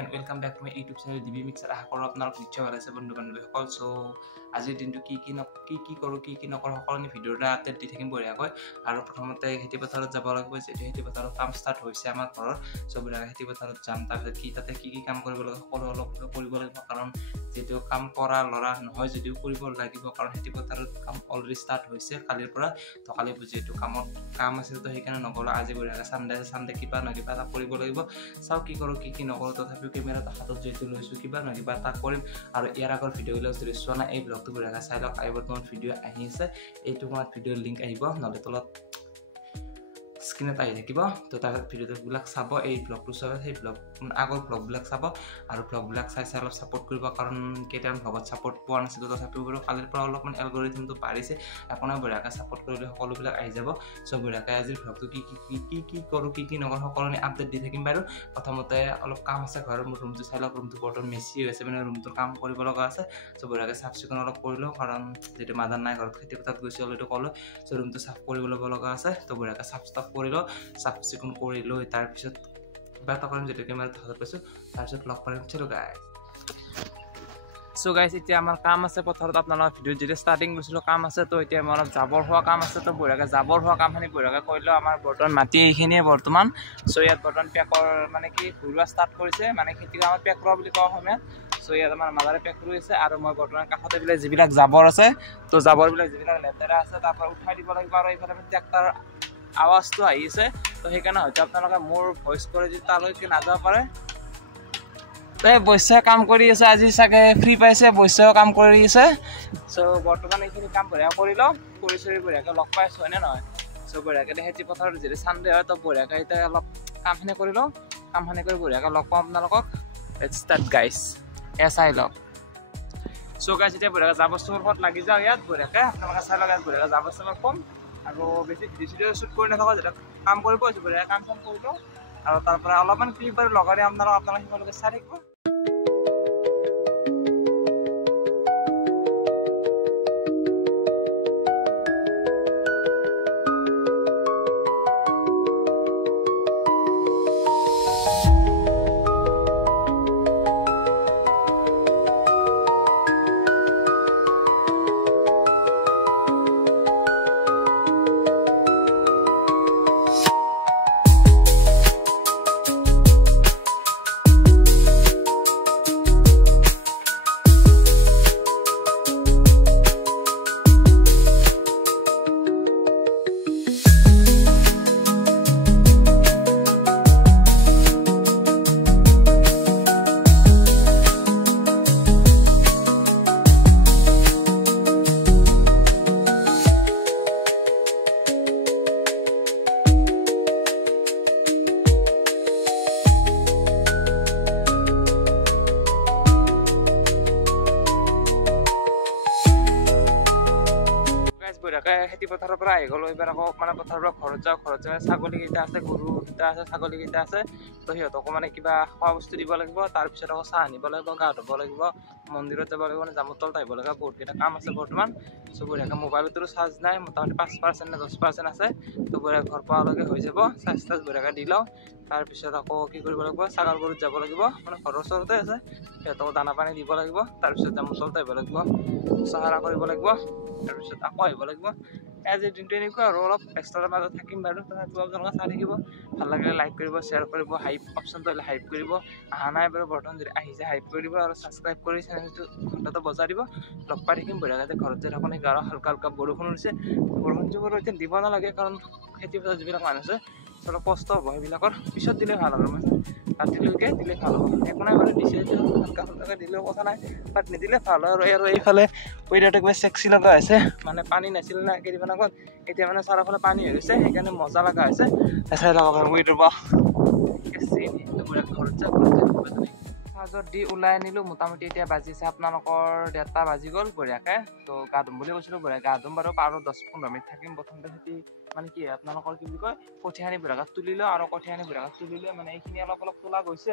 and welcome back to my YouTube channel DB Mixer. আশা কৰোঁ আপোনালোক নিশ্চয় ভাল আছে বন্ধু বান্ধৱীসকল। সো আজিৰ দিনটো কি কৰোঁ কি নকৰোঁ সকলো ভিডিঅ'টা আপডেট দি থাকিম বঢ়িয়াকৈ। আৰু প্ৰথমতে খেতি পথাৰত যাব লাগিব, যেতিয়া খেতি পথাৰত কাম ষ্টাৰ্ট হৈছে আমাৰ ঘৰৰ। সো বঢ়িয়াকৈ খেতি পথাৰত যাম, তাৰপিছত তাতে কি কাম কৰিব লাগে সকলো অলপ কৰিব লাগিব, কাৰণ যিটো কাম কৰা ল'ৰা নহয় যদিও কৰিব লাগিব, কাৰণ খেতি পথাৰত কাম অলৰেডি ষ্টাৰ্ট হৈছে কালিৰ পৰা। তো কালি যিহেতু কাম আছিল, তো সেইকাৰণে নগ'লো। আজি বঢ়িয়াকৈ চানডে কিবা নহয় কিবা এটা কৰিব লাগিব। চাওঁ কি কৰোঁ কি নকৰোঁ, তথাপিও কেমেৰাটো হাতত যিহেতু লৈছোঁ কিবা নহয় কিবা এটা কৰিম। আৰু ইয়াৰ আগৰ ভিডিঅ'বিলাক যদি চোৱা নাই এই ব্লগটো বঢ়িয়াকৈ চাই লওক। আৰু বৰ্তমান ভিডিঅ' আহি আছে, এইটো সময়ত ভিডিঅ'ৰ লিংক আহিব, নহ'লে তলত স্ক্ৰীনত আহি থাকিব। তো তাৰ ভিডিঅ'বিলাক চাব, এই ব্লগটো চাব, সেই আগৰ ব্লগবিলাক চাব, আৰু ব্লগবিলাক চাই অলপ ছাপোৰ্ট কৰিব, কাৰণ কেইটামান ব্লগত ছাপোৰ্ট পোৱা নাছিলোঁ। তথাপিও বাৰু কালিৰ পৰা অলপমান এলগৰিথমটো বাঢ়িছে, আপোনাৰ বঢ়িয়াকৈ ছাপোৰ্ট কৰিলে সকলোবিলাক আহি যাব। চ' বঢ়িয়াকৈ আজিৰ ব্লগটো কি কৰোঁ কি নকৰোঁ সকলোখিনি আপডেট দি থাকিম বাৰু। প্ৰথমতে অলপ কাম আছে ঘৰৰ, মোৰ ৰুমটো চাই লওক। ৰুমটো বৰ্তমান মেচি হৈ আছে, মানে ৰুমটোৰ কাম কৰিব লগা আছে। চ' বঢ়িয়াকৈ চাফ চিকুণ অলপ কৰি লওঁ, কাৰণ যিহেতু মাদাৰ নাই ঘৰত, খেতি পথাৰত গৈছে অলৰেডি ক'লোঁ। চ' ৰুমটো চাফ কৰিব ল'ব লগা আছে। তো বঢ়িয়াকৈ চাফ কৰি লওঁ, চাফ চিকুণ কৰি লৈ তাৰপিছত কিবা এটা কৰিম, যিটো কেমেৰাত হাতত পাইছোঁ, তাৰপিছত লগ পাৰিম। চলো গাইজ। চ' গাইজ এতিয়া আমাৰ কাম আছে পথাৰত, আপোনালোকৰ ভিডিঅ'ত যেতিয়া ষ্টাৰ্টিং কৰিছিলোঁ কাম আছে। তো এতিয়া আমাৰ অলপ জাবৰ হোৱা কাম আছে, তো বঢ়িয়াকৈ জাবৰ হোৱা কামখিনি বঢ়িয়াকৈ কৰিলেও আমাৰ বৰ্তমান মাটি এইখিনিয়ে বৰ্তমান। চ' ইয়াত বৰ্তমান পেকৰ মানে কি ঘূৰোৱা ষ্টাৰ্ট কৰিছে, মানে খেতি কামত পেক ৰোৱা বুলি কোৱা অসমীয়াত। চ' ইয়াত আমাৰ মাদাৰে পেক ৰুই আছে, আৰু মই বৰ্তমান কাষতে বিলাক যিবিলাক জাবৰ আছে, তো জাবৰবিলাক যিবিলাক লেতেৰা আছে তাৰ পৰা উঠাই দিব লাগিব। আৰু এইফালে ট্ৰেক্টৰ আৱাজটো আহিছে, তো সেইকাৰণে হয়তো আপোনালোকে মোৰ ভইচ কৰি যদি তালৈকে নাযাব পাৰে। বৈশ্য কাম কৰি আছে, আজি চাগে ফ্ৰী পাইছে, বৈশ্য কাম কৰি আছে। চ' বৰ্তমান এইখিনি কাম বঢ়িয়া কৰি লওঁ, কৰি বঢ়িয়াকৈ লগ পাই আছোঁ, হয়নে নহয়? চ' বঢ়িয়াকৈ খেতি পথাৰত যদি চানডে হয়, তো বঢ়িয়াকৈ এতিয়া অলপ কামখিনি কৰি লওঁ, কামখিনি কৰি বঢ়িয়াকৈ লগ পাওঁ আপোনালোকক। লেটছ ষ্টাৰ্ট গাইজ, এয়া চাই লওক। চ' গাইজ এতিয়া বঢ়িয়াকৈ জাবৰ চাবৰ লাগি যাওঁ ইয়াত বঢ়িয়াকৈ, আপোনালোকে চাই লওক। ইয়াত বঢ়িয়াকৈ জাবৰ চাবৰ কম, আৰু বেছি ভিডিঅ' শ্বুট কৰি নাথাকোঁ, যেতিয়া কাম কৰিব আছোঁ বঢ়িয়াকৈ কাম চাম কৰি লওঁ। আৰু তাৰ পৰা অলপমান ক্লিপ আৰু লগাই আপোনালোকে সিমানলৈকে চাই থাকিব। খেতি পথাৰৰ পৰা আহি গ'লো, এইবাৰ আকৌ মানে পথাৰৰ পৰা ঘৰত যাওঁ ছাগলীকেইটা আছে, গৰুকেইটা আছে, ছাগলীকেইটা আছে। তো সিহঁতকো মানে কিবা খোৱা বস্তু দিব লাগিব, তাৰপিছত আকৌ চাহ আনিব লাগিব, গা ধুব লাগিব, মন্দিৰত যাব লাগিব, মানে জামুৰ তলত আহিব লাগিব, বহুতকেইটা কাম আছে বৰ্তমান। চ' বঢ়িয়াকৈ মোবাইলতো চাৰ্জ নাই, মোটামুটি 5% নে 10% আছে। তো বঢ়িয়া ঘৰ পোৱালৈকে হৈ যাব, চাৰ্জ বঢ়িয়াকৈ দি লওঁ। তাৰপিছত আকৌ কি কৰিব লাগিব, ছাগল গৰুত যাব লাগিব, মানে ঘৰৰ ওচৰতে আছে, সিহঁতকো দানা পানী দিব লাগিব। তাৰপিছত জামুৰ তলত আহিব লাগিব, চাহাৰা কৰিব লাগিব, তাৰপিছত আকৌ আহিব লাগিব। আজিৰ দিনটো এনেকুৱা আৰু অলপ ব্যস্ততাৰ মাজত থাকিম বাৰু। তথাপিও আপোনালোকে চাই থাকিব, ভাল লাগিলে লাইক কৰিব, শ্বেয়াৰ কৰিব, হাইপ অপশ্যনটো আহিলে হাইপ কৰিব। অহা নাই বাৰু বৰ্তমান, যদি আহিছে হাইপ কৰি দিব, আৰু ছাবস্ক্ৰাইব কৰি চেনেলটো ঘণ্টাটো বজাই দিব। লগ পাই থাকিম বঢ়িয়াকৈ। ঘৰত যে থাকোঁ সেই গাঁৱৰ হালকা বৰষুণ দিছে, বৰষুণটো বাৰু এতিয়া দিব নালাগে, কাৰণ খেতি পথাৰত যিবিলাক মানুহ আছে অলপ কষ্ট হ'ব, সেইবিলাকৰ পিছত দিলে ভাল আৰু মানে ৰাতিলৈকে দিলে ভাল হ'ব। একো নাই বাৰু, দিছে হালকা দিলেও কথা নাই, বাট নিদিলে ভাল হয়। আৰু এইফালে ৱেডাৰটো কিবা চেক্সি লগা হৈছে, মানে পানী নাছিল না কেইদিনমান আগত, এতিয়া মানে চাৰিওফালে পানী হৈ গৈছে, সেইকাৰণে মজা লগা হৈছে। চাই লওক ৱেডাৰ বা ঘৰত যাই চাৰ্জত দি ওলাই আনিলোঁ। মোটামুটি এতিয়া বাজিছে আপোনালোকৰ 1:30 বাজি গ'ল বঢ়িয়াকৈ। তো গা ধুম বুলি কৈছিলোঁ, বঢ়িয়া গা ধুম বাৰু, আৰু 10-15 মিনিট থাকিম। প্ৰথমতে খেতি মানে কি আপোনালোকৰ কি বুলি কয়, কঠীয়াখিনি বঢ়িয়াকৈ তুলি লওঁ, আৰু কঠীয়াখিনি বঢ়িয়াকৈ তুলি লৈ মানে এইখিনি অলপ তোলা গৈছে,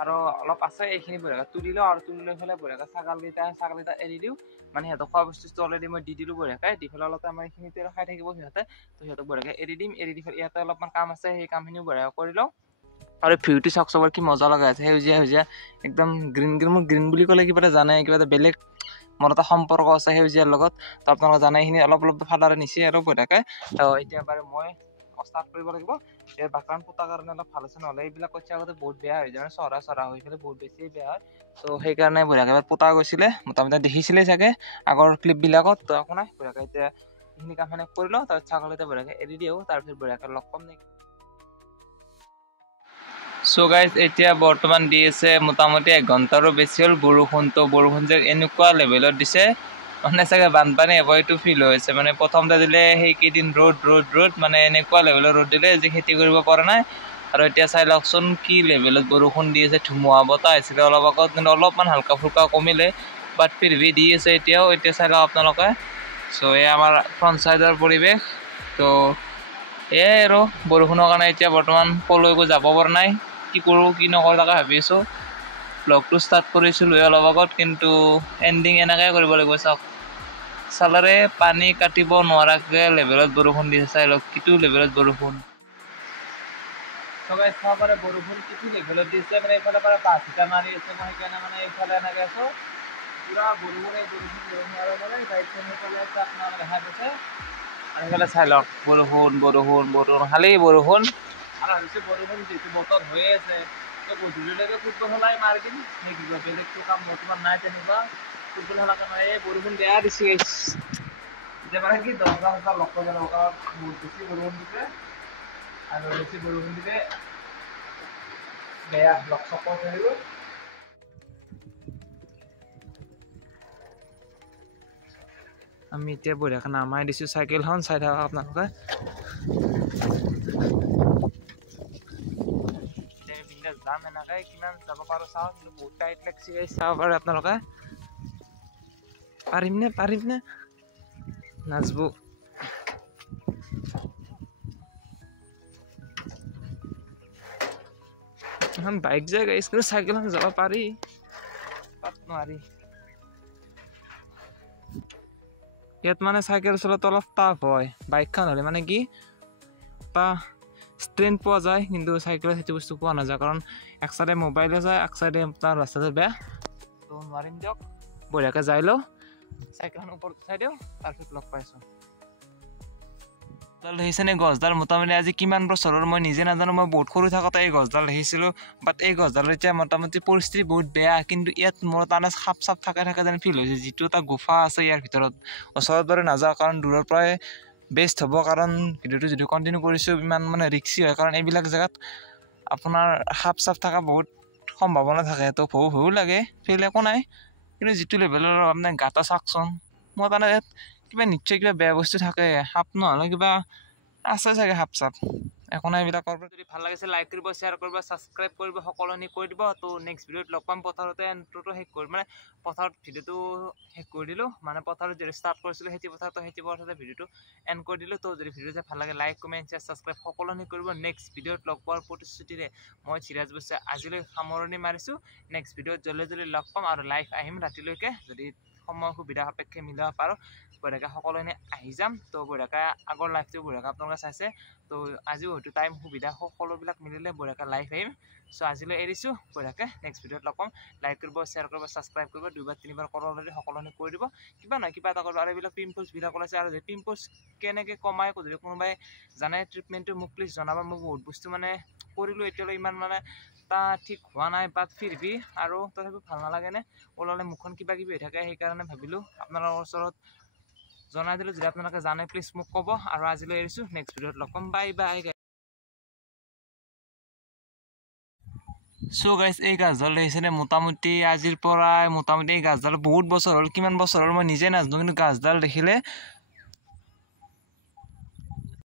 আৰু অলপ আছে, এইখিনি বঢ়িয়াকৈ তুলি লওঁ। আৰু তুলি লৈ পেলাই বঢ়িয়াকৈ ছাগলকেইটা এৰি দিওঁ, মানে সিহঁতক খোৱা বস্তু অলৰেডি মই দি দিলোঁ বঢ়িয়াকৈ। দি পেলাই অলপ আমাৰ এইখিনিতে খাই থাকিব সিহঁতে, তো সিহঁতক বঢ়িয়াকৈ এৰি দিম। এৰি দি পেলাই ইয়াতে অলপমান কাম আছে, সেই কামখিনিও বঢ়িয়াকৈ কৰি লওঁ। আৰু ভিউটো চাওক চবৰ কি মজা লগা আছে সেউজীয়া সেউজীয়া একদম গ্ৰীণ গ্ৰীণ মোৰ গ্ৰীণ বুলি ক'লে কিবা এটা জানে কিবা এটা বেলেগ মোৰ এটা সম্পৰ্ক আছে সেউজীয়াৰ লগত তো আপোনালোকে জানে এইখিনি অলপ অলপ ফাদাৰে নিছে আৰু বঢ়িয়াকৈ তো এতিয়া বাৰু মই ষ্টাৰ্ট কৰিব লাগিব এই বাগান পোতাৰ কাৰণে অলপ ভাল আছে নহ'লে এইবিলাক কঠীয়া আগতে বহুত বেয়া হৈ যায় চহৰা চহৰা হৈ পেলাই বহুত বেছি বেয়া হয় তো সেইকাৰণে বঢ়িয়াকৈ এবাৰ পোতা গৈছিলে মোটামুটি দেখিছিলেই চাগে আগৰ ক্লিপবিলাকত তো একো নাই বঢ়িয়াকৈ এতিয়া এইখিনি কামখিনি কৰি লওঁ তাৰপিছত ছাগলীতে বঢ়িয়াকৈ এৰি দিওঁ তাৰপিছত বঢ়িয়াকৈ লগ পাম নেকি সো গাইজ এতিয়া বৰ্তমান দি আছে মোটামুটি 1 ঘণ্টাৰো বেছি হ'ল বৰষুণ যে এনেকুৱা লেভেলত দিছে মানে চাগে বানপানী হ'ব এইটো ফিল হৈছে মানে প্ৰথমতে দিলে সেইকেইদিন ৰ'দ মানে এনেকুৱা লেভেলৰ ৰ'দ দিলে যে খেতি কৰিব পৰা নাই আৰু এতিয়া চাই লওকচোন কি লেভেলত বৰষুণ দি আছে ধুমুহা বতাহ আহিছিলে অলপ আগত কিন্তু অলপমান হালকা ফুলকা কমিলে বাট ফিৰভি দি আছে এতিয়া চাই লওক আপোনালোকে সো এই আমাৰ ফ্ৰণ্ট চাইডৰ পৰিৱেশ তো এয়াই আৰু বৰষুণৰ কাৰণে এতিয়া বৰ্তমান কলৈকো যাব পৰা নাই কি কৰোঁ কি নকৰোঁ তাকে ভাবি আছোঁ ব্লগটো ষ্টাৰ্ট কৰিছিলোঁ অলপ আগত কিন্তু এণ্ডিং এনেকৈ কৰিব লাগিব চাওক চালাৰে পানী কাটিব নোৱাৰাকৈ লেভেলত বৰষুণ দিছে চাই লওক কিটো লেভেলত বৰষুণ চবে চাব পাৰে বৰষুণ কিটো লেভেলত দিছে মানে এইফালে পাৰে বাছিটা মাৰি আছে মই সেইকাৰণে মানে এইফালে এনেকৈ আছোঁ পুৰা বৰষুণ আৰু মানে বাইকখন সেইফালে আছে আপোনালোকে দেখা পাইছে আৰু সেইফালে চাই লওক বৰষুণ খালি বৰষুণ আৰু ভাবিছোঁ বৰষুণ যিহেতু বতৰ হৈয়ে আছে তো গধূলিলৈকে ফুটবল খেলাই মাৰি দিম নে কিবা বেলেগটো কাম বৰ্তমান নাই তেনেকুৱা ফুটবল খেলাকে নাই এই বৰষুণ বেয়া দিছে এতিয়া মানে কি 10,000 লগ কৰিব লাগিব কাৰণ বহুত বেছি বৰষুণ দিছে আৰু বেছি বৰষুণ দিলে বেয়া লগ চক থাকিব আমি এতিয়া বঢ়িয়াকৈ নামাই দিছোঁ চাইকেলখন চাই থাকক আপোনালোকে যাম এনেকৈ কিমান যাব পাৰোঁ চাওঁ কিন্তু বহুত টাইট লাগছে চাব পাৰে আপোনালোকে পাৰিম নে নাচবো এখন বাইক যায় গাইছ কিন্তু চাইকেলখন যাব পাৰি তাত নোৱাৰি ইয়াত মানে চাইকেল চলাটো অলপ টাফ হয় বাইকখন হ'লে মানে কি এটা ষ্ট্ৰেন্থ পোৱা যায় কিন্তু চাইকেলত সেইটো বস্তু পোৱা নাযায় কাৰণ এক চাইডে মোবাইলে যায় এক চাইডে তাৰ ৰাস্তাটো বেয়া তো নোৱাৰিম দিয়ক বঢ়িয়াকৈ যাই লওঁ চাইকেলখন ওপৰত উঠাই দিওঁ তাৰপিছত লগ পাইছোঁ দেখিছেনে গছডাল মোটামুটি আজি কিমান বছৰৰ মই নিজে নাজানো মই বহুত সৰু থাকোঁতে এই গছডাল দেখিছিলোঁ বাট এই গছডালৰ এতিয়া মোটামুটি পৰিস্থিতি বহুত বেয়া কিন্তু ইয়াত মোৰ তাৰমানে সাপ চাপ থাকে যেন ফিল হৈছে যিটো এটা গুফা আছে ইয়াৰ ভিতৰত ওচৰত বাৰু নাযাওঁ কাৰণ দূৰৰ পৰাই বেষ্ট হ'ব কাৰণ ভিডিঅ'টো যদি কণ্টিনিউ কৰিছোঁ ইমান মানে ৰিক্সি হয় কাৰণ এইবিলাক জেগাত আপোনাৰ সাপ চাপ থকা বহুত সম্ভাৱনা থাকে তো ভয়ো লাগে ফিল একো নাই কিন্তু যিটো লেভেলৰ আপোনাৰ গাটা চাওকচোন মই তাৰমানে ইয়াত কিবা নিশ্চয় কিবা বেয়া বস্তু থাকে সাপ নহ'লে কিবা আছে চাগে সাপ চাপ একো নাই এইবিলাকৰ পৰা যদি ভাল লাগিছে লাইক কৰিব শ্বেয়াৰ কৰিব ছাবস্ক্ৰাইব কৰিব সকলোখিনি কৰি দিব তো নেক্সট ভিডিঅ'ত লগ পাম পথাৰতে এণ্ট্ৰটো শেষ কৰি মানে পথাৰত ভিডিঅ'টো শেষ কৰি দিলোঁ মানে পথাৰত যদি ষ্টাৰ্ট কৰিছিলোঁ খেতি পথাৰতে ভিডিঅ'টো এণ্ড কৰি দিলোঁ তো যদি ভিডিঅ' চাই ভাল লাগে লাইক কমেণ্ট শ্বেয়াৰ ছাবস্ক্ৰাইব সকলোখিনি কৰিব নেক্সট ভিডিঅ'ত লগ পোৱাৰ প্ৰতিশ্ৰুতিৰে মই চিৰাজ বৈশ্যই আজিলৈ সামৰণি মাৰিছোঁ নেক্সট ভিডিঅ'ত জলদি লগ পাম আৰু লাইভ আহিম ৰাতিলৈকে যদি সময় সুবিধা সাপেক্ষে মিলাব পাৰোঁ বঢ়িয়াকৈ সকলোখিনি আহি যাম তো বঢ়িয়াকৈ আগৰ লাইভটো বঢ়িয়াকৈ আপোনালোকে চাইছে তো আজিও হয়তো টাইম সুবিধা সকলোবিলাক মিলিলে বঢ়িয়াকৈ লাইভ আহিম চ' আজিলৈ এৰিছোঁ বঢ়িয়াকৈ নেক্সট ভিডিঅ'ত লগ পাম লাইক কৰিব শ্বেয়াৰ কৰিব ছাবস্ক্ৰাইব কৰিব 2 বা 3 বাৰ কৰাৰ অলৰেডি সকলোখিনি কৰি দিব কিবা নহয় কিবা এটা কৰিব আৰু এইবিলাক পিম্পলছবিলাক ওলাইছে আৰু পিম্পলছ কেনেকৈ কমাই যদি কোনোবাই জানে ট্ৰিটমেণ্টটো মোক প্লিজ জনাবা মই বহুত বস্তু মানে কৰিলোঁ এতিয়ালৈ ইমান মানে এটা ঠিক হোৱা নাই বাট ফিৰভি আৰু তথাপিও ভাল নালাগেনে ওলালে মুখখন কিবা কিবি হৈ থাকে সেইকাৰণে ভাবিলোঁ আপোনালোকৰ ওচৰত জনাই দিলোঁ যদি আপোনালোকে জানে প্লিজ মোক ক'ব আৰু আজিলৈ এৰিছোঁ নেক্সট ভিডিঅ'ত লগ পাম বাই চ' গাইজ এই গাছডাল দেখিছেনে মোটামুটি আজিৰ পৰা মোটামুটি এই গাছডাল বহুত বছৰ হ'ল কিমান বছৰ হ'ল মই নিজে নাজানো কিন্তু গাছডাল দেখিলে